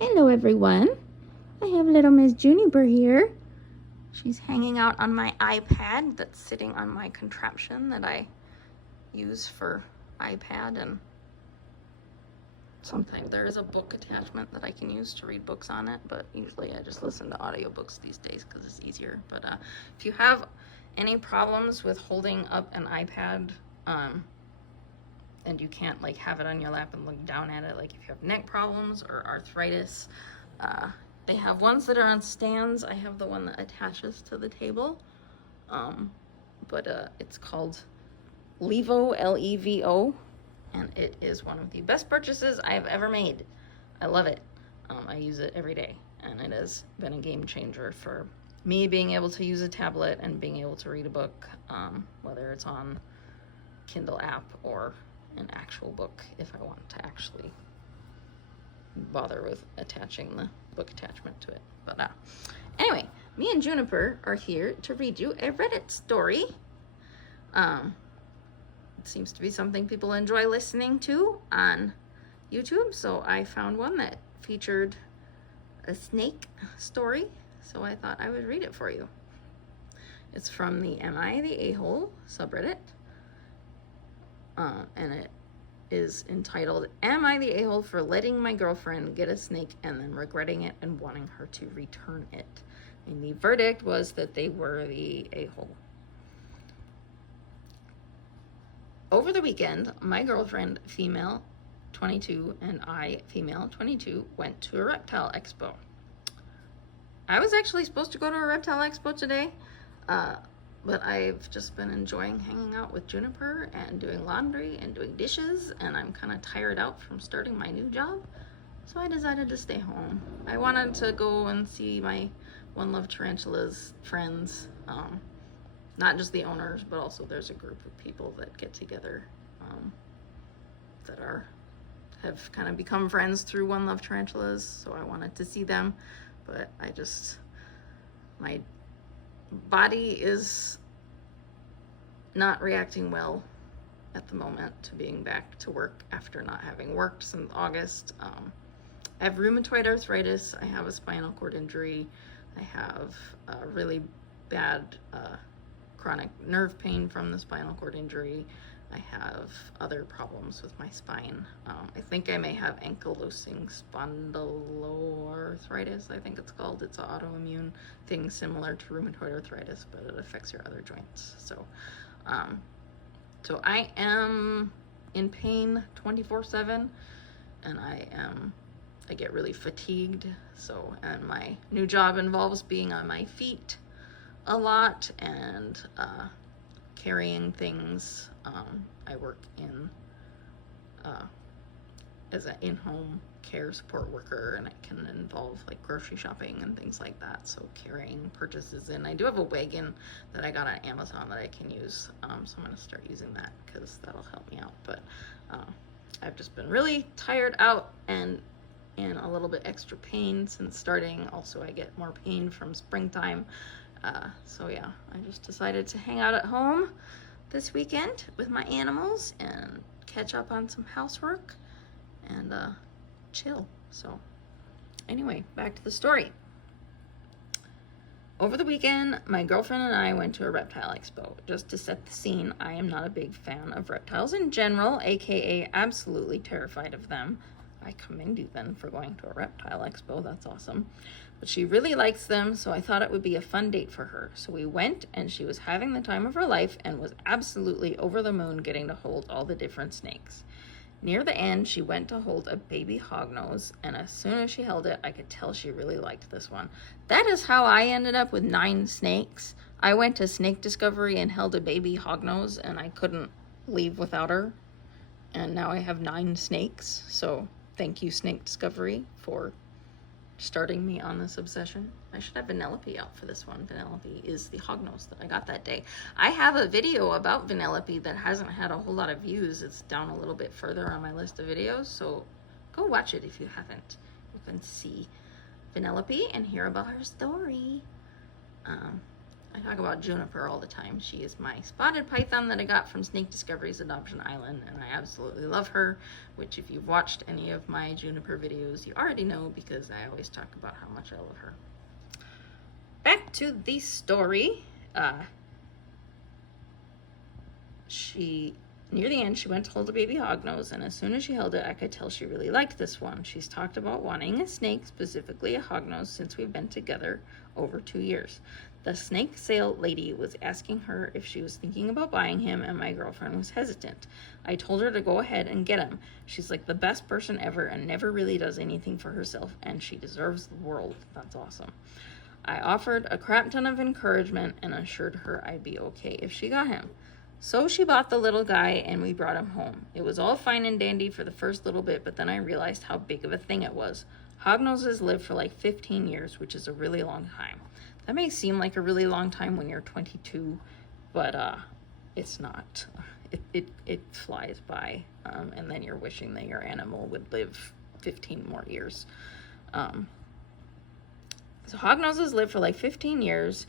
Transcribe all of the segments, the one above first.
Hello everyone. I have little Miss Juniper here. She's hanging out on my iPad that's sitting on my contraption that I use for iPad, and sometimes there is a book attachment that I can use to read books on it, but usually I just listen to audiobooks these days because it's easier. But if you have any problems with holding up an iPad and you can't like have it on your lap and look down at it, like if you have neck problems or arthritis, they have ones that are on stands. I have the one that attaches to the table, but it's called Levo, L-E-V-O, and it is one of the best purchases I have ever made. I love it. I use it every day, and it has been a game changer for me being able to use a tablet and being able to read a book, whether it's on Kindle app or an actual book, if I want to actually bother with attaching the book attachment to it. But anyway, me and Juniper are here to read you a Reddit story. It seems to be something people enjoy listening to on YouTube, so I found one that featured a snake story, so I thought I would read it for you. It's from the Am I the A-hole subreddit, and it is entitled, Am I the A-hole for letting my girlfriend get a snake and then regretting it and wanting her to return it? And the verdict was that they were the A-hole. Over the weekend, my girlfriend, female 22, and I, female 22, went to a reptile expo. I was actually supposed to go to a reptile expo today, but I've just been enjoying hanging out with Juniper and doing laundry and doing dishes, and I'm kind of tired out from starting my new job, so I decided to stay home. I wanted to go and see my One Love Tarantula's friends, not just the owners, but also there's a group of people that get together that have kind of become friends through One Love Tarantulas, so I wanted to see them, but my body is not reacting well at the moment to being back to work after not having worked since August. I have rheumatoid arthritis, I have a spinal cord injury, I have a really bad chronic nerve pain from the spinal cord injury, I have other problems with my spine. I think I may have ankylosing spondyloarthritis, I think it's called. It's an autoimmune thing similar to rheumatoid arthritis, but it affects your other joints. So I am in pain 24/7, and I get really fatigued. And my new job involves being on my feet a lot and carrying things. I work as an in-home care support worker, and it can involve like grocery shopping and things like that, so carrying purchases in. I do have a wagon that I got on Amazon that I can use, so I'm going to start using that because that'll help me out. But I've just been really tired out and in a little bit extra pain since starting. Also, I get more pain from springtime. So yeah, I just decided to hang out at home this weekend with my animals and catch up on some housework and chill. So anyway, back to the story. Over the weekend, my girlfriend and I went to a reptile expo. Just to set the scene, I am not a big fan of reptiles in general, aka absolutely terrified of them. I commend you then for going to a reptile expo, that's awesome. But she really likes them, so I thought it would be a fun date for her. So we went, and she was having the time of her life and was absolutely over the moon getting to hold all the different snakes. Near the end, she went to hold a baby hognose, and as soon as she held it, I could tell she really liked this one. That is how I ended up with 9 snakes. I went to Snake Discovery and held a baby hognose, and I couldn't leave without her. And now I have 9 snakes, so thank you, Snake Discovery, for starting me on this obsession. I should have Vanellope out for this one. Vanellope is the hognose that I got that day. I have a video about Vanellope that hasn't had a whole lot of views. It's down a little bit further on my list of videos, so go watch it if you haven't. You can see Vanellope and hear about her story. I talk about Juniper all the time. She is my spotted python that I got from Snake Discoveries Adoption Island, and I absolutely love her, which if you've watched any of my Juniper videos, you already know because I always talk about how much I love her. Back to the story. Near the end, she went to hold a baby hognose, and as soon as she held it, I could tell she really liked this one. She's talked about wanting a snake, specifically a hognose, since we've been together over 2 years. The snake sale lady was asking her if she was thinking about buying him, and my girlfriend was hesitant. I told her to go ahead and get him. She's like the best person ever and never really does anything for herself, and she deserves the world. That's awesome. I offered a crap ton of encouragement and assured her I'd be okay if she got him. So she bought the little guy and we brought him home. It was all fine and dandy for the first little bit, but then I realized how big of a thing it was. Hognoses live for like 15 years, which is a really long time. That may seem like a really long time when you're 22, but it's not. It flies by, and then you're wishing that your animal would live 15 more years. So hognoses live for like 15 years,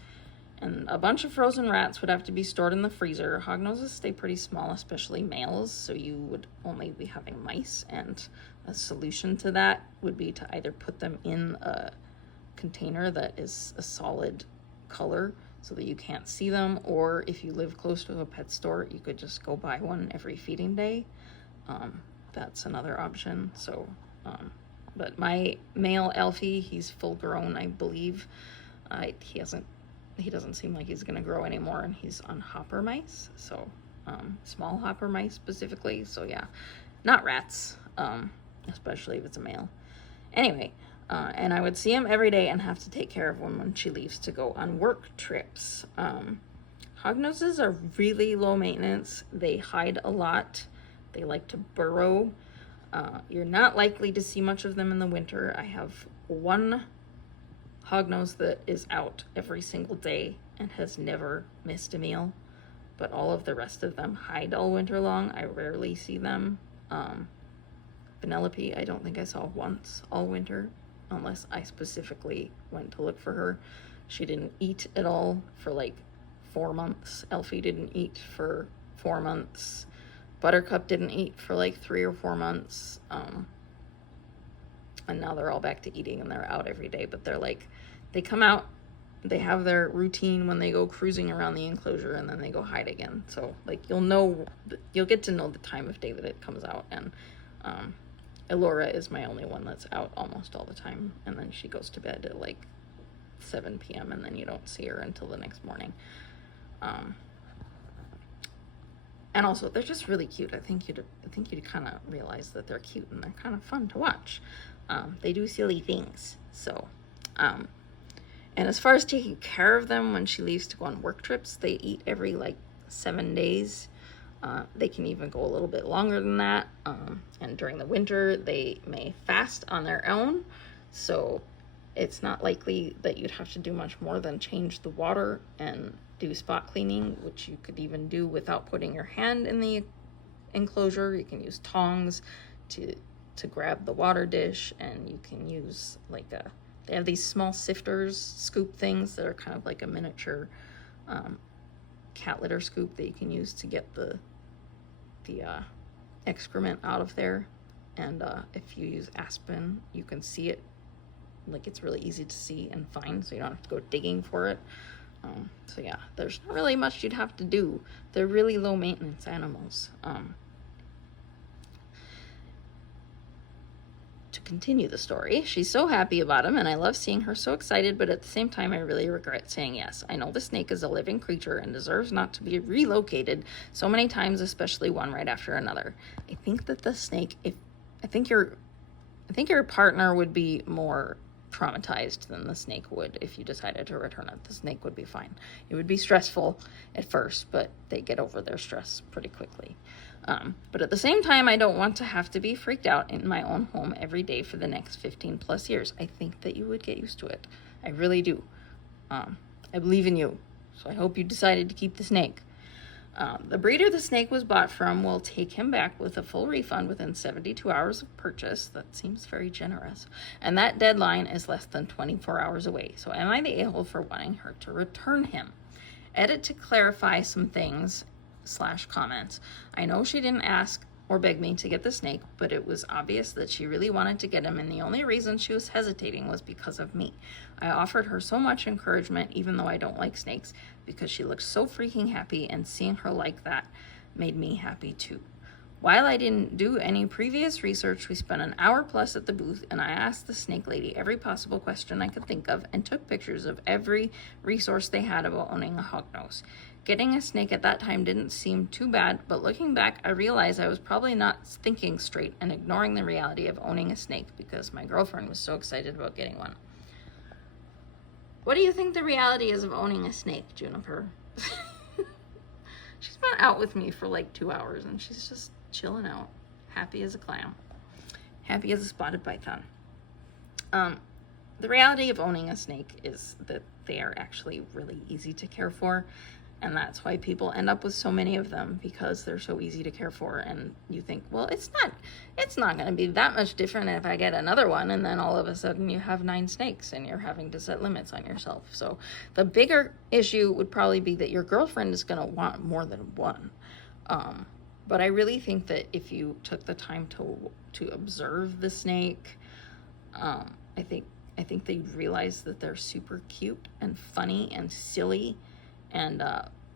and a bunch of frozen rats would have to be stored in the freezer. Hognoses stay pretty small, especially males, so you would only be having mice, and a solution to that would be to either put them in a container that is a solid color so that you can't see them, or if you live close to a pet store, you could just go buy one every feeding day. That's another option. So, but my male Alfie, he's full grown, I believe. He doesn't seem like he's going to grow anymore, and he's on hopper mice, so small hopper mice specifically. So yeah, not rats, especially if it's a male. Anyway, and I would see him every day and have to take care of him when she leaves to go on work trips. Hognoses are really low maintenance. They hide a lot. They like to burrow. You're not likely to see much of them in the winter. I have one hognose that is out every single day and has never missed a meal, but all of the rest of them hide all winter long. I rarely see them. Penelope, I don't think I saw once all winter, unless I specifically went to look for her. She didn't eat at all for like 4 months. Elfie didn't eat for 4 months. Buttercup didn't eat for like 3 or 4 months. And now they're all back to eating and they're out every day, but they come out, they have their routine when they go cruising around the enclosure, and then they go hide again. So like you'll get to know the time of day that it comes out. And Elora is my only one that's out almost all the time, and then she goes to bed at like 7 p.m. and then you don't see her until the next morning. And also they're just really cute. I think you'd kind of realize that they're cute and they're kind of fun to watch. They do silly things. So, and as far as taking care of them when she leaves to go on work trips, they eat every like 7 days. They can even go a little bit longer than that. And during the winter, they may fast on their own. So it's not likely that you'd have to do much more than change the water and do spot cleaning, which you could even do without putting your hand in the enclosure. You can use tongs to grab the water dish, and you can use they have these small sifters, scoop things that are kind of like a miniature cat litter scoop that you can use to get the excrement out of there. And if you use Aspen, you can see it, like it's really easy to see and find, so you don't have to go digging for it. So yeah, there's not really much you'd have to do. They're really low maintenance animals. To continue the story, she's so happy about him, and I love seeing her so excited, but at the same time, I really regret saying yes. I know the snake is a living creature and deserves not to be relocated so many times, especially one right after another. I think that the snake, I think your partner would be more traumatized than the snake would if you decided to return it. The snake would be fine. It would be stressful at first, but they get over their stress pretty quickly. But at the same time, I don't want to have to be freaked out in my own home every day for the next 15 plus years. I think that you would get used to it. I really do. I believe in you. So I hope you decided to keep the snake. The breeder the snake was bought from will take him back with a full refund within 72 hours of purchase. That seems very generous. And that deadline is less than 24 hours away. So am I the a-hole for wanting her to return him? edit to clarify some things / comments. I know she didn't ask or beg me to get the snake, but it was obvious that she really wanted to get him, and the only reason she was hesitating was because of me. I offered her so much encouragement, even though I don't like snakes, because she looked so freaking happy, and seeing her like that made me happy too. While I didn't do any previous research, we spent an hour plus at the booth, and I asked the snake lady every possible question I could think of and took pictures of every resource they had about owning a hognose. Getting a snake at that time didn't seem too bad, but looking back, I realized I was probably not thinking straight and ignoring the reality of owning a snake because my girlfriend was so excited about getting one. What do you think the reality is of owning a snake, Juniper? She's been out with me for like 2 hours and she's just chilling out, happy as a clam, happy as a spotted python. The reality of owning a snake is that they are actually really easy to care for, and that's why people end up with so many of them, because they're so easy to care for. And you think, well, it's not going to be that much different if I get another one, and then all of a sudden you have 9 snakes and you're having to set limits on yourself. So the bigger issue would probably be that your girlfriend is going to want more than one. But I really think that if you took the time to observe the snake, I think they'd realize that they're super cute and funny and silly and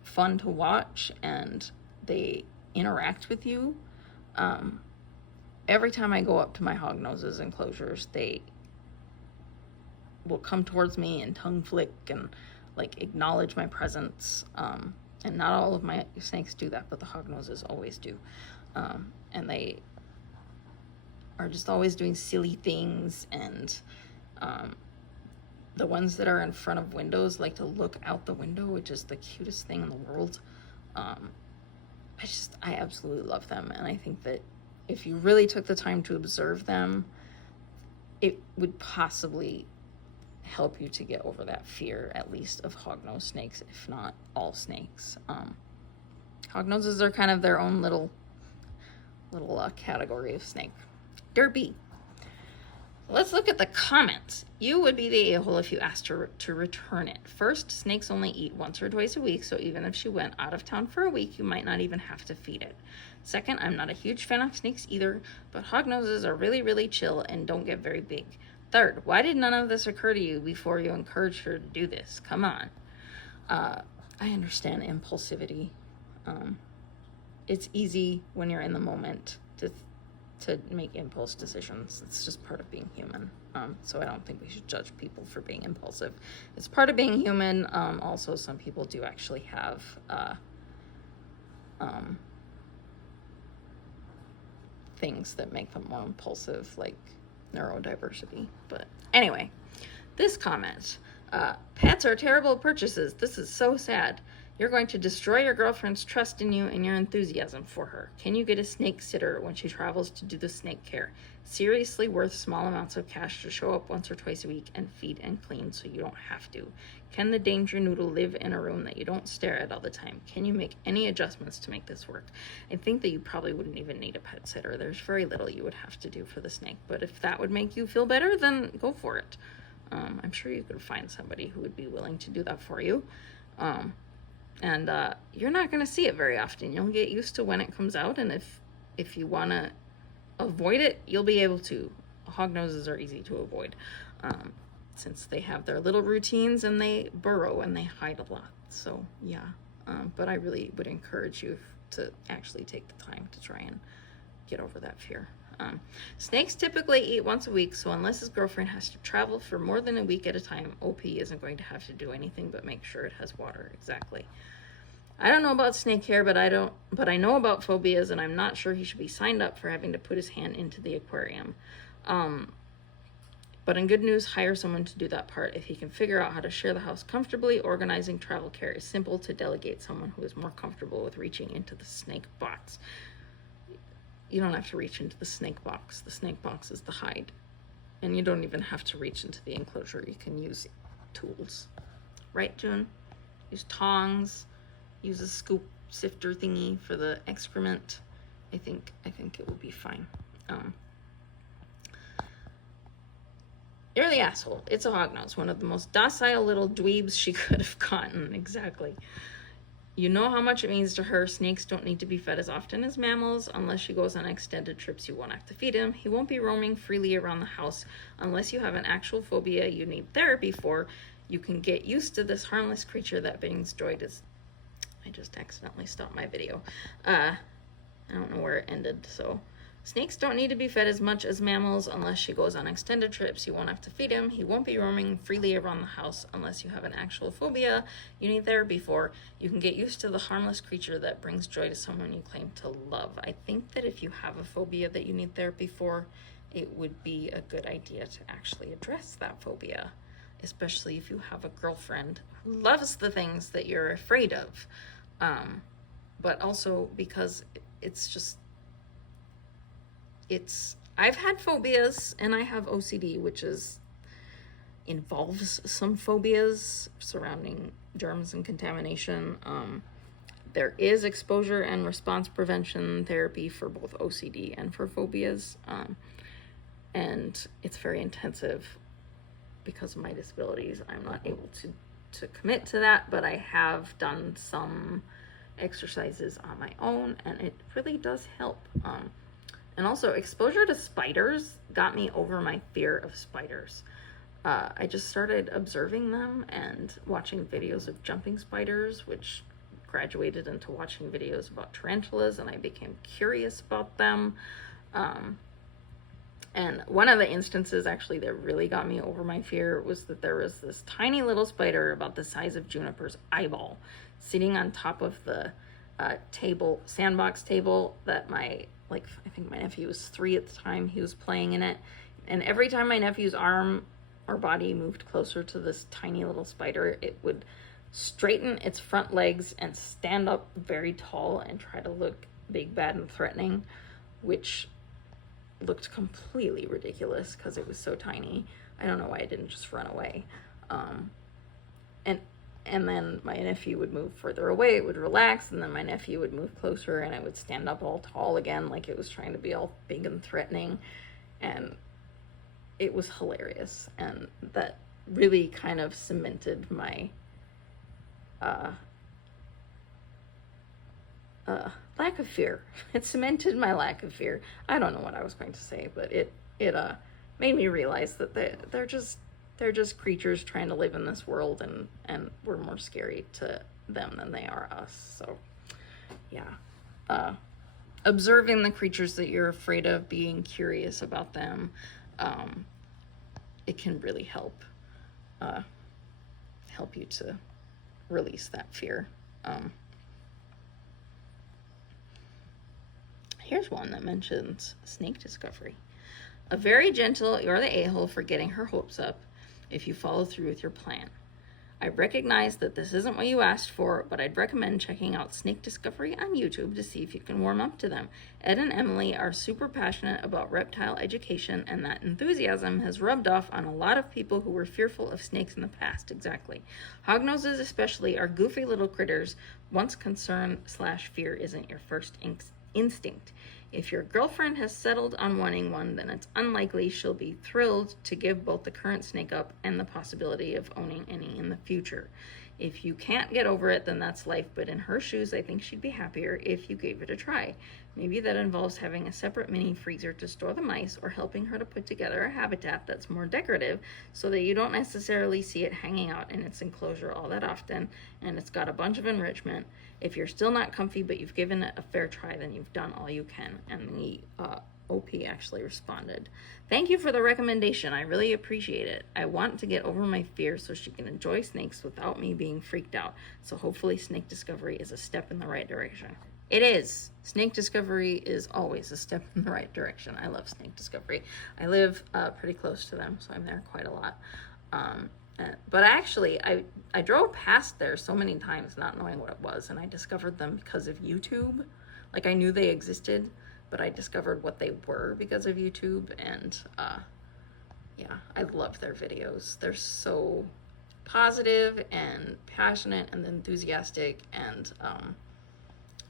fun to watch, and they interact with you. Every time I go up to my hognoses enclosures, they will come towards me and tongue flick and like acknowledge my presence. And not all of my snakes do that, but the hognoses always do. And they are just always doing silly things, and the ones that are in front of windows like to look out the window, which is the cutest thing in the world. I absolutely love them, and I think that if you really took the time to observe them, it would possibly help you to get over that fear, at least of hognose snakes, if not all snakes. Hognoses are kind of their own little category of snake. Derby. Let's look at the comments. You would be the a-hole if you asked her to return it. First, snakes only eat once or twice a week, so even if she went out of town for a week, you might not even have to feed it. Second, I'm not a huge fan of snakes either, but hognoses are really, really chill and don't get very big. Third, why did none of this occur to you before you encouraged her to do this? Come on. I understand impulsivity. It's easy when you're in the moment to make impulse decisions. It's just part of being human. So I don't think we should judge people for being impulsive. It's part of being human. Also, some people do actually have things that make them more impulsive, like neurodiversity. But anyway, this comment, pets are terrible purchases. This is so sad. You're going to destroy your girlfriend's trust in you and your enthusiasm for her. Can you get a snake sitter when she travels to do the snake care? Seriously worth small amounts of cash to show up once or twice a week and feed and clean so you don't have to. Can the danger noodle live in a room that you don't stare at all the time? Can you make any adjustments to make this work? I think that you probably wouldn't even need a pet sitter. There's very little you would have to do for the snake, but if that would make you feel better, then go for it. I'm sure you could find somebody who would be willing to do that for you. And you're not going to see it very often. You'll get used to when it comes out, and if you want to avoid it, you'll be able to. Hognoses are easy to avoid since they have their little routines and they burrow and they hide a lot. So yeah, but I really would encourage you to actually take the time to try and get over that fear. Snakes typically eat once a week, so unless his girlfriend has to travel for more than a week at a time, OP isn't going to have to do anything but make sure it has water. Exactly. I don't know about snake hair, but I know about phobias, and I'm not sure he should be signed up for having to put his hand into the aquarium. But in good news, hire someone to do that part. If he can figure out how to share the house comfortably, organizing travel care is simple to delegate someone who is more comfortable with reaching into the snake box. You don't have to reach into the snake box. The snake box is the hide. And you don't even have to reach into the enclosure. You can use tools. Right, June? Use tongs. Use a scoop sifter thingy for the excrement. I think it will be fine. You're the asshole. It's a hognose. One of the most docile little dweebs she could have gotten. Exactly. You know how much it means to her. Snakes don't need to be fed as often as mammals. Unless she goes on extended trips, you won't have to feed him. He won't be roaming freely around the house unless you have an actual phobia you need therapy for. You can get used to this harmless creature that brings joy to... I just accidentally stopped my video. I don't know where it ended, so... Snakes don't need to be fed as much as mammals. Unless she goes on extended trips, you won't have to feed him. He won't be roaming freely around the house unless you have an actual phobia you need therapy for. You can get used to the harmless creature that brings joy to someone you claim to love. I think that if you have a phobia that you need therapy for, it would be a good idea to actually address that phobia, especially if you have a girlfriend who loves the things that you're afraid of. But also because it's just... I've had phobias and I have OCD, which involves some phobias surrounding germs and contamination. There is exposure and response prevention therapy for both OCD and for phobias. And it's very intensive because of my disabilities. I'm not able to commit to that, but I have done some exercises on my own and it really does help. And also, exposure to spiders got me over my fear of spiders. I just started observing them and watching videos of jumping spiders, which graduated into watching videos about tarantulas, and I became curious about them. And one of the instances, actually, that really got me over my fear was that there was this tiny little spider about the size of Juniper's eyeball sitting on top of the sandbox table that I think my nephew was 3 at the time. He was playing in it. And every time my nephew's arm or body moved closer to this tiny little spider, it would straighten its front legs and stand up very tall and try to look big, bad, and threatening, which looked completely ridiculous because it was so tiny. I don't know why it didn't just run away. And then my nephew would move further away, it would relax, and then my nephew would move closer and it would stand up all tall again, like it was trying to be all big and threatening. And it was hilarious. And that really kind of cemented my lack of fear. It cemented my lack of fear. I don't know what I was going to say, but it made me realize that they're just creatures trying to live in this world, and we're more scary to them than they are us. So yeah, observing the creatures that you're afraid of, being curious about them, it can really help you to release that fear. Here's one that mentions snake discovery. A very gentle, you're the a-hole for getting her hopes up if you follow through with your plan. I recognize that this isn't what you asked for, but I'd recommend checking out snake discovery on YouTube to see if you can warm up to them. Ed and Emily are super passionate about reptile education, and that enthusiasm has rubbed off on a lot of people who were fearful of snakes in the past. Exactly. Hognoses especially are goofy little critters once concern/fear isn't your first instinct. If your girlfriend has settled on wanting one, then it's unlikely she'll be thrilled to give both the current snake up and the possibility of owning any in the future. If you can't get over it, then that's life, but in her shoes, I think she'd be happier if you gave it a try. Maybe that involves having a separate mini freezer to store the mice, or helping her to put together a habitat that's more decorative so that you don't necessarily see it hanging out in its enclosure all that often, and it's got a bunch of enrichment. If you're still not comfy but you've given it a fair try, then you've done all you can. And the OP actually responded, "Thank you for the recommendation. I really appreciate it. I want to get over my fear so she can enjoy snakes without me being freaked out. So hopefully snake discovery is a step in the right direction." It is. Snake discovery is always a step in the right direction. I love snake discovery. I live pretty close to them, so I'm there quite a lot. But actually, I drove past there so many times not knowing what it was, and I discovered them because of YouTube. Like, I knew they existed, but I discovered what they were because of YouTube, and yeah, I love their videos. They're so positive and passionate and enthusiastic, and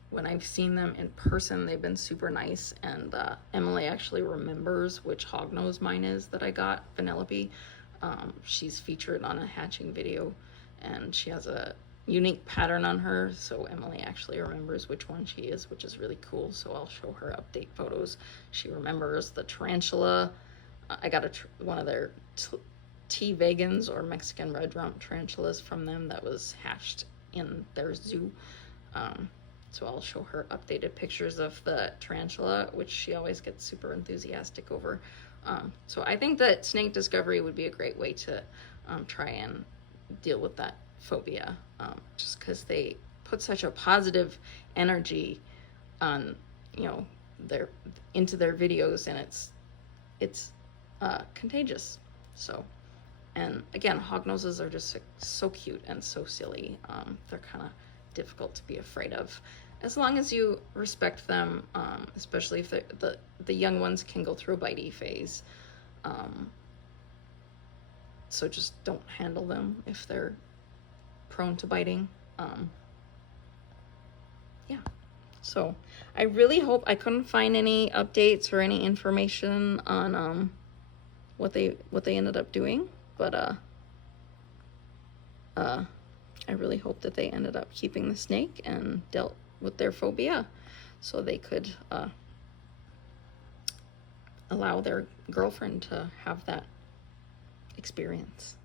when I've seen them in person, they've been super nice. And Emily actually remembers which hognose mine is that I got, Vanellope. She's featured on a hatching video, and she has a unique pattern on her, so Emily actually remembers which one she is, which is really cool. So I'll show her update photos. She remembers the tarantula. I got one of their T. vagans, or Mexican red rump tarantulas, from them that was hatched in their zoo. So I'll show her updated pictures of the tarantula, which she always gets super enthusiastic over. So I think that snake discovery would be a great way to try and deal with that phobia, just because they put such a positive energy on, you know, into their videos, and it's contagious. So, and again, hognoses are just so cute and so silly. They're kind of difficult to be afraid of, as long as you respect them, especially if the young ones can go through a bitey phase. So just don't handle them if they're prone to biting. Yeah. So I really hope, I couldn't find any updates or any information on what they ended up doing, but I really hope that they ended up keeping the snake and dealt with their phobia, so they could allow their girlfriend to have that experience.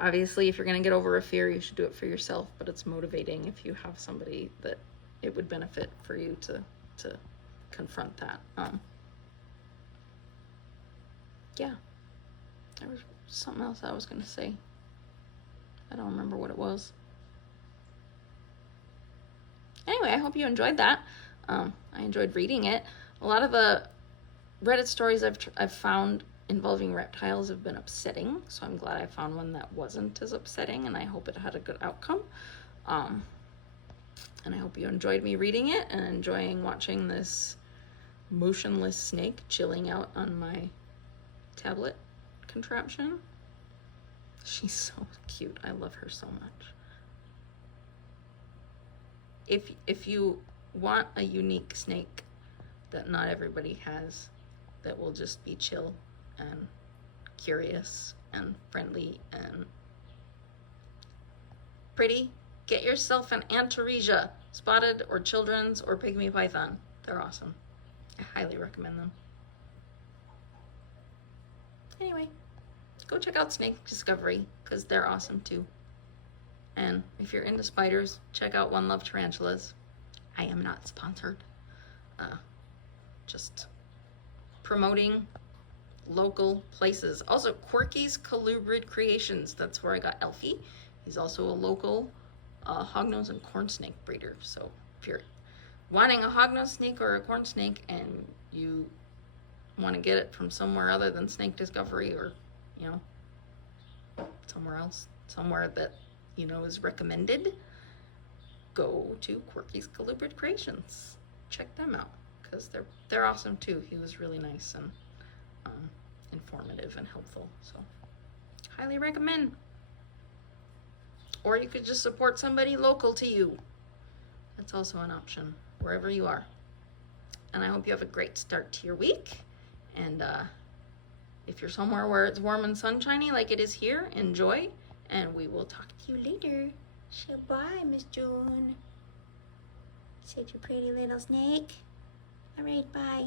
Obviously, if you're going to get over a fear, you should do it for yourself, but it's motivating if you have somebody that it would benefit for you to confront that. Yeah, there was something else I was going to say. I don't remember what it was. Anyway, I hope you enjoyed that. I enjoyed reading it. A lot of the Reddit stories I've found involving reptiles have been upsetting, so I'm glad I found one that wasn't as upsetting, and I hope it had a good outcome. And I hope you enjoyed me reading it and enjoying watching this motionless snake chilling out on my tablet contraption. She's so cute. I love her so much. If you want a unique snake that not everybody has, that will just be chill and curious and friendly and pretty, get yourself an Antaresia, spotted or children's or pygmy python. They're awesome. I highly recommend them. Anyway, go check out Snake Discovery, because they're awesome too. And if you're into spiders, check out One Love Tarantulas. I am not sponsored. Just promoting local places. Also, Quirky's Colubrid Creations. That's where I got Elfie. He's also a local hognose and corn snake breeder. So if you're wanting a hognose snake or a corn snake and you want to get it from somewhere other than Snake Discovery, or, you know, somewhere else, somewhere that, you know, is recommended, go to Quirky's Colubrid Creations. Check them out, because they're awesome too. He was really nice and informative and helpful, so highly recommend. Or you could just support somebody local to you. That's also an option, wherever you are. And I hope you have a great start to your week. And if you're somewhere where it's warm and sunshiny like it is here, enjoy. And we will talk to you later. So bye, Miss June. Such a pretty little snake. All right, bye.